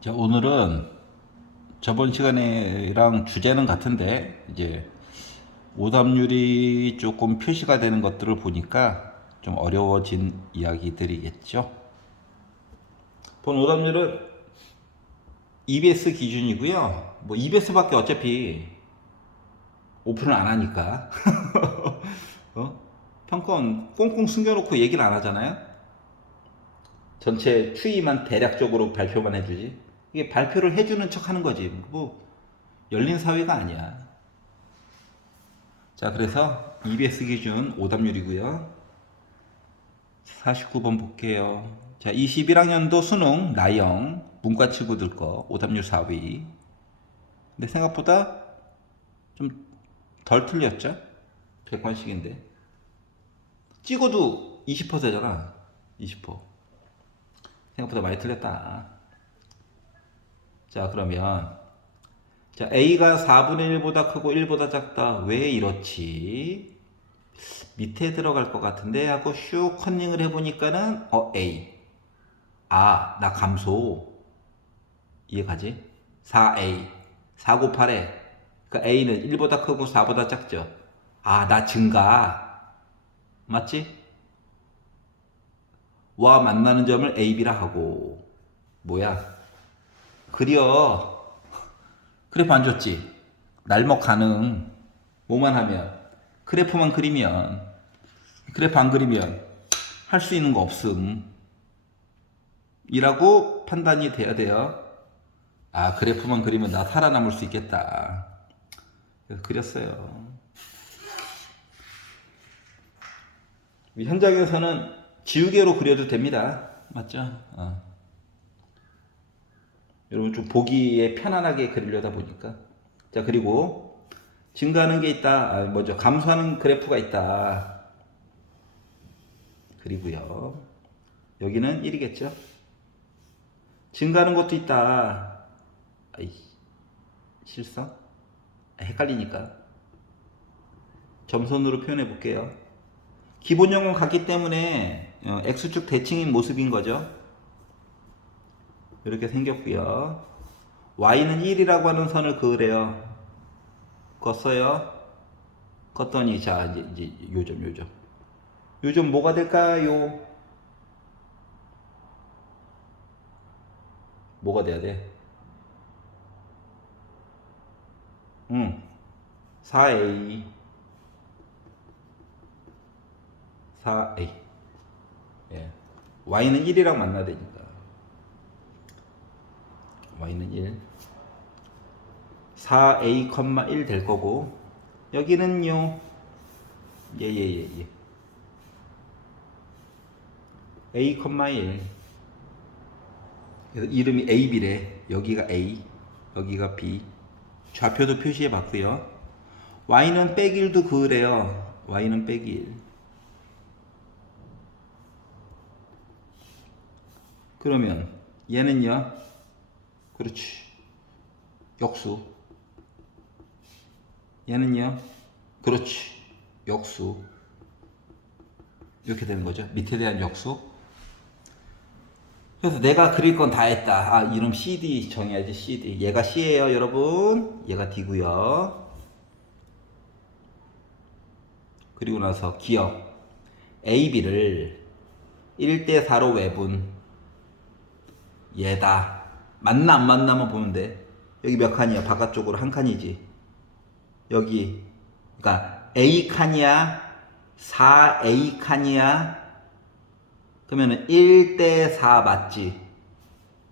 자, 오늘은 저번 시간이랑 주제는 같은데, 이제 오답률이 조금 표시가 되는 것들을 보니까 좀 어려워진 이야기들이겠죠. 본 오답률은 EBS 기준이고요. 뭐 EBS밖에 어차피 오픈을 안 하니까. 어? 평가원 꽁꽁 숨겨놓고 얘기를 안 하잖아요. 전체 추이만 대략적으로 발표만 해주지. 이게 발표를 해주는 척 하는 거지. 뭐 열린 사회가 아니야. 자, 그래서 EBS 기준 오답률이고요. 49번 볼게요. 자, 21학년도 수능 나영 문과 친구들 거 오답률 4위. 근데 생각보다 좀 덜 틀렸죠? 객관식인데. 찍어도 20%잖아. 20%. 생각보다 많이 틀렸다. 자, 그러면 자, A가 4분의 1보다 크고 1보다 작다. 왜 이렇지? 밑에 들어갈 것 같은데 하고 슉 컨닝을 해보니까는 A. 아, 나 감소. 이해가지? 4A. 4 곱하래. 그러니까 A는 1보다 크고 4보다 작죠. 아, 나 증가. 맞지? 와 만나는 점을 A, B라 하고. 뭐야? 그려. 그래프 안 줬지? 날먹 가능. 뭐만 하면. 그래프만 그리면. 그래프 안 그리면 할 수 있는 거 없음. 이라고 판단이 돼야 돼요. 아, 그래프만 그리면 나 살아남을 수 있겠다. 그래서 그렸어요. 현장에서는 지우개로 그려도 됩니다. 맞죠? 여러분 좀 보기에 편안하게 그리려다 보니까. 자, 그리고 증가하는 게 있다. 먼저 감소하는 그래프가 있다. 그리고요. 여기는 1이겠죠? 증가하는 것도 있다. 아이, 실성? 헷갈리니까. 점선으로 표현해 볼게요. 기본형은 같기 때문에 X축 대칭인 모습인 거죠. 이렇게 생겼고요. Y는 1이라고 하는 선을 그으래요. 껐어요. 껐더니 자 이제 요점 뭐가 될까요? 뭐가 돼야 돼? 4A 4A. 예. Y는 1이랑 만나야 되니까. Y는 1. 4A, 1 될 거고. 여기는요. 예. A, 1. 그래서 이름이 AB래. 여기가 A, 여기가 B. 좌표도 표시해 봤고요. Y는 빼기 1도 그으래요. Y는 빼기 1. 그러면 얘는요. 그렇지. 역수. 얘는요. 그렇지. 역수. 이렇게 되는 거죠. 밑에 대한 역수. 그래서 내가 그릴 건 다 했다. 아, 이름 CD 정해야지. CD. 얘가 C예요, 여러분. 얘가 D고요. 그리고 나서 기억. AB를 1대 4로 외분. 얘다. 맞나 안 맞나만 보면 돼. 여기 몇 칸이야? 바깥쪽으로 한 칸이지. 여기 그러니까 A 칸이야? 4A 칸이야? 그러면 1대 4 맞지?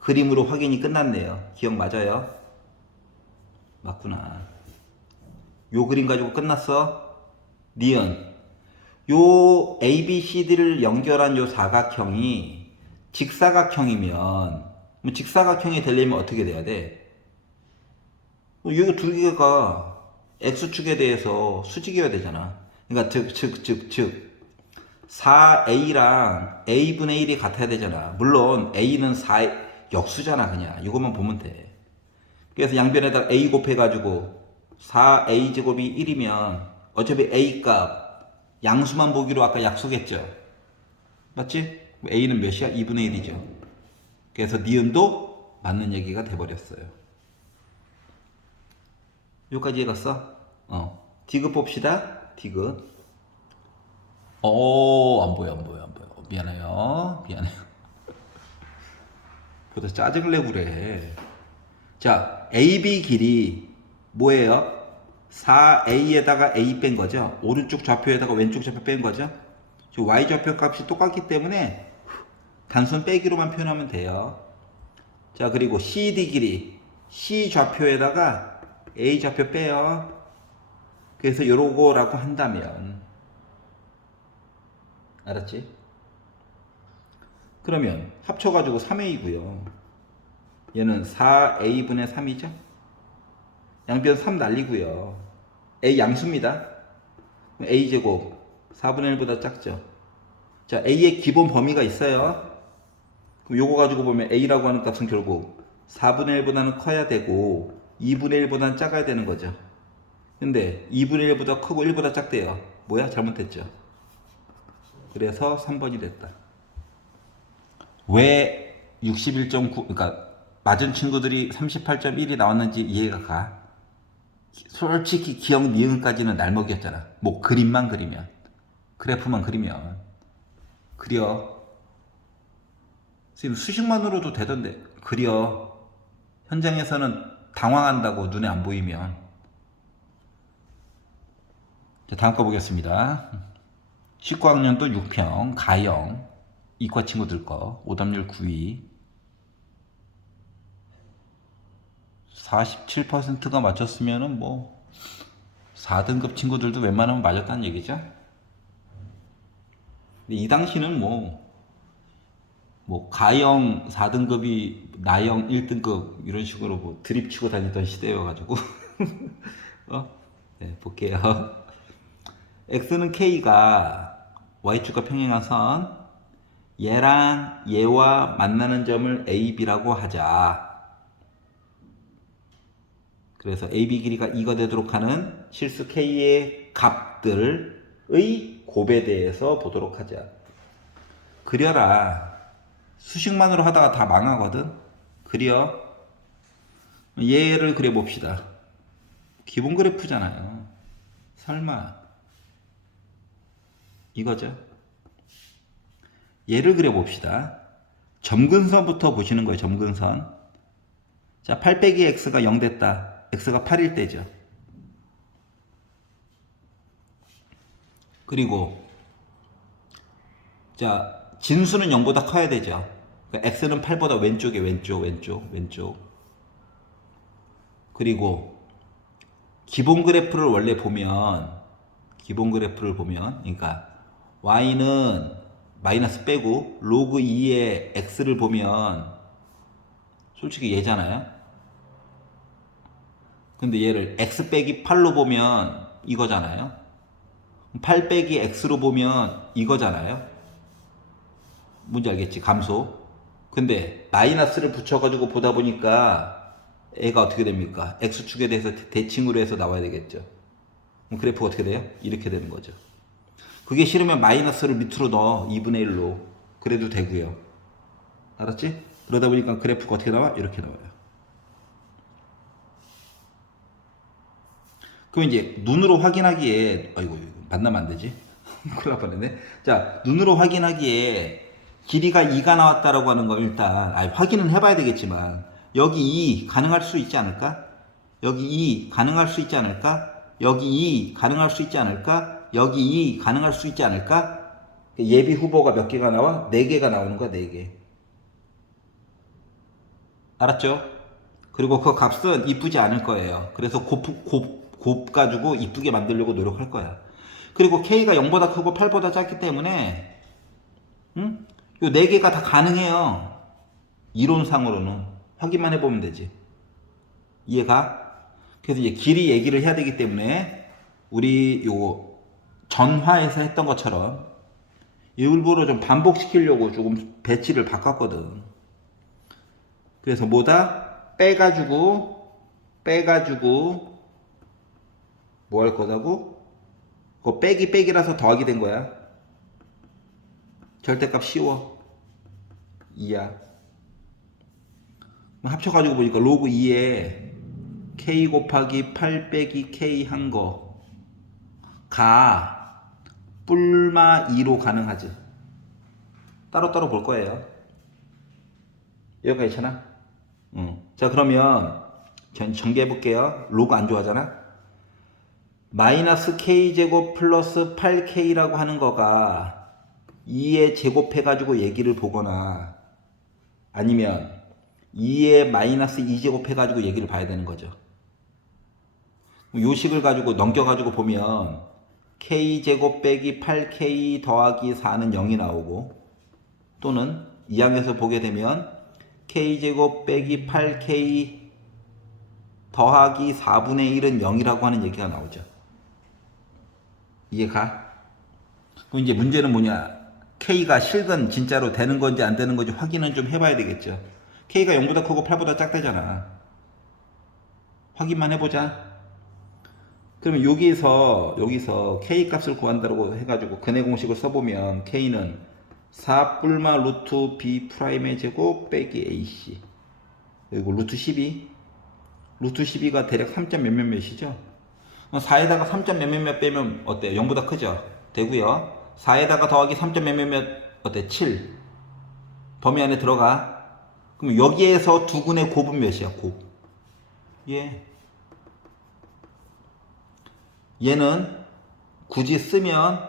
그림으로 확인이 끝났네요. 기억 맞아요? 맞구나. 요 그림 가지고 끝났어? 니은. 요 ABCD를 연결한 요 사각형이 직사각형이면 뭐 직사각형이 되려면 어떻게 돼야 돼? 이거 두 개가 X축에 대해서 수직이어야 되잖아. 그러니까 즉 4A랑 A분의 1이 같아야 되잖아. 물론 A는 4 역수잖아. 그냥 이것만 보면 돼. 그래서 양변에다가 A 곱해가지고 4A 제곱이 1이면 어차피 A 값 양수만 보기로 아까 약속했죠. 맞지? A는 몇이야? 2분의 1이죠. 그래서 니은도 맞는 얘기가 돼버렸어요. 여기까지 읽었어? 디귿 봅시다. 디귿. 안 보여, 안 보여, 안 보여. 미안해요. 미안해요. 보다 짜증을 내고 그래. 자, AB 길이 뭐예요? 4A에다가 A 뺀 거죠. 오른쪽 좌표에다가 왼쪽 좌표 뺀 거죠. 지금 Y 좌표 값이 똑같기 때문에 단순 빼기로만 표현하면 돼요. 자, 그리고 CD 길이 C 좌표에다가 A 좌표 빼요. 그래서 요러고라고 한다면 알았지? 그러면 합쳐가지고 3A고요. 얘는 4A분의 3이죠? 양변 3 날리고요. A 양수입니다. A제곱 4분의 1보다 작죠. 자, A의 기본 범위가 있어요. 그럼 요거 가지고 보면 A라고 하는 값은 결국 4분의 1보다는 커야 되고 2분의 1보다는 작아야 되는 거죠. 근데 2분의 1보다 크고 1보다 작대요. 뭐야? 잘못했죠. 그래서 3번이 됐다. 왜 61.9, 그러니까 맞은 친구들이 38.1이 나왔는지 이해가 가. 솔직히 기억 니은까지는 날먹이었잖아. 뭐 그림만 그리면, 그래프만 그리면 그려. 지금 수식만으로도 되던데 그려. 현장에서는 당황한다고 눈에 안 보이면. 자, 다음 거 보겠습니다. 19학년도 6평 가형 이과 친구들 거 오답률 9위 47%가 맞췄으면은 뭐 4등급 친구들도 웬만하면 맞았다는 얘기죠. 근데 이 당시는 뭐 가형 4등급이 나형 1등급 이런 식으로 뭐 드립 치고 다니던 시대여가지고 네, 볼게요. x는 k가 y축과 평행한 선 얘랑 얘와 만나는 점을 a, b라고 하자. 그래서 AB 길이가 2가 되도록 하는 실수 K의 값들의 곱에 대해서 보도록 하자. 그려라. 수식만으로 하다가 다 망하거든. 그려. 얘를 그려봅시다. 기본 그래프잖아요. 설마 이거죠. 얘를 그려봅시다. 점근선부터 보시는 거예요. 점근선. 자, 8 빼기 x가 0 됐다. x가 8일 때죠. 그리고 자, 진수는 0보다 커야 되죠. 그러니까 x는 8보다 왼쪽. 그리고 기본 그래프를 원래 보면 그러니까 y는 마이너스 빼고 로그 2의 x를 보면 솔직히 얘잖아요. 근데 얘를 x 빼기 8로 보면 이거잖아요. 8 빼기 x로 보면 이거잖아요. 뭔지 알겠지? 감소. 근데 마이너스를 붙여가지고 보다 보니까 애가 어떻게 됩니까? x축에 대해서 대칭으로 해서 나와야 되겠죠. 그럼 그래프가 어떻게 돼요? 이렇게 되는 거죠. 그게 싫으면 마이너스를 밑으로 넣어. 2분의 1로. 그래도 되고요. 알았지? 그러다 보니까 그래프가 어떻게 나와? 이렇게 나와요. 그럼 이제 눈으로 확인하기에 아이고 만나면 안 되지. 큰일 날 뻔했네. 자, 눈으로 확인하기에 길이가 2가 나왔다라고 하는 거 일단 확인은 해봐야 되겠지만 여기 2 가능할 수 있지 않을까? 여기 2 가능할 수 있지 않을까? 여기 2 가능할 수 있지 않을까? 여기 2 가능할 수 있지 않을까? 예비 후보가 몇 개가 나와? 4개가 나오는 거야. 4개. 알았죠? 그리고 그 값은 이쁘지 않을 거예요. 그래서 곱 가지고 이쁘게 만들려고 노력할 거야. 그리고 K가 0보다 크고 8보다 작기 때문에 요 4개가 다 가능해요. 이론상으로는. 확인만 해보면 되지. 이해가? 그래서 이제 길이 얘기를 해야 되기 때문에 우리 요 전화에서 했던 것처럼 일부러 좀 반복시키려고 조금 배치를 바꿨거든. 그래서 뭐다? 빼가지고 뭐 할 거다고? 그거 빼기라서 더하기 된 거야. 절대값 쉬워. 2야. 합쳐가지고 보니까 로그 2에 k 곱하기 8 빼기 k 한 거가 뿔마 2로 가능하지. 따로따로 볼 거예요. 여기가 괜찮아? 응. 자, 그러면 전개해 볼게요. 로그 안 좋아하잖아? 마이너스 k제곱 플러스 8k라고 하는 거가 2에 제곱해가지고 얘기를 보거나 아니면 2에 마이너스 2제곱해가지고 얘기를 봐야 되는 거죠. 요식을 가지고 넘겨가지고 보면 k제곱 빼기 8k 더하기 4는 0이 나오고 또는 이 항에서 보게 되면 k제곱 빼기 8k 더하기 4분의 1은 0이라고 하는 얘기가 나오죠. 이해가? 그럼 이제 문제는 뭐냐? k가 실근 진짜로 되는 건지 안 되는 건지 확인은 좀 해봐야 되겠죠. k가 0보다 크고 8보다 작다잖아. 확인만 해보자. 그러면 여기서 k 값을 구한다고 해가지고 근해 공식을 써보면 k는 4 뿔마 루트 b 프라임의 제곱 빼기 ac 그리고 루트 12 루트 12가 대략 3점 몇몇 몇이죠. 4에다가 3점 몇몇 몇 빼면 어때요? 0보다 크죠? 되고요. 4에다가 더하기 3점 몇몇 몇 어때? 7 범위 안에 들어가. 그럼 여기에서 두근의 곱은 몇이야? 곱. 예. 얘는 굳이 쓰면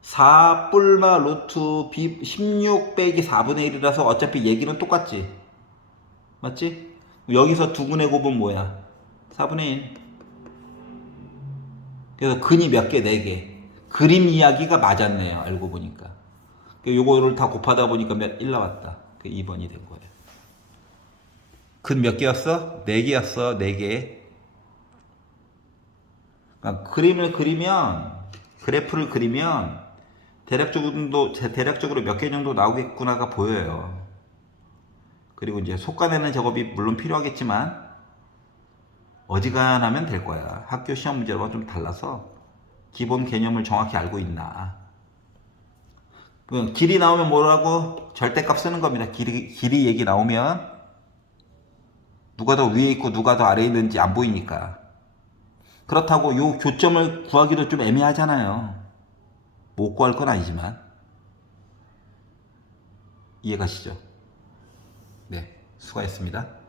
4 뿔마 루트 b 16 빼기 4분의 1이라서 어차피 얘기는 똑같지. 맞지? 여기서 두근의 곱은 뭐야? 4분의 1. 그래서 근이 몇 개? 4개. 그림 이야기가 맞았네요. 알고 보니까. 요거를 다 곱하다 보니까 1 나왔다. 2번이 된 거예요. 근 몇 개였어? 4개였어. 4개. 그러니까 그래프를 그리면 대략적으로 몇 개 정도 나오겠구나가 보여요. 그리고 이제 속가내는 작업이 물론 필요하겠지만 어지간하면 될 거야. 학교 시험 문제와 좀 달라서 기본 개념을 정확히 알고 있나. 길이 나오면 뭐라고? 절대값 쓰는 겁니다. 길이 얘기 나오면 누가 더 위에 있고 누가 더 아래에 있는지 안 보이니까. 그렇다고 요 교점을 구하기도 좀 애매하잖아요. 못 구할 건 아니지만. 이해가시죠? 네, 수고하셨습니다.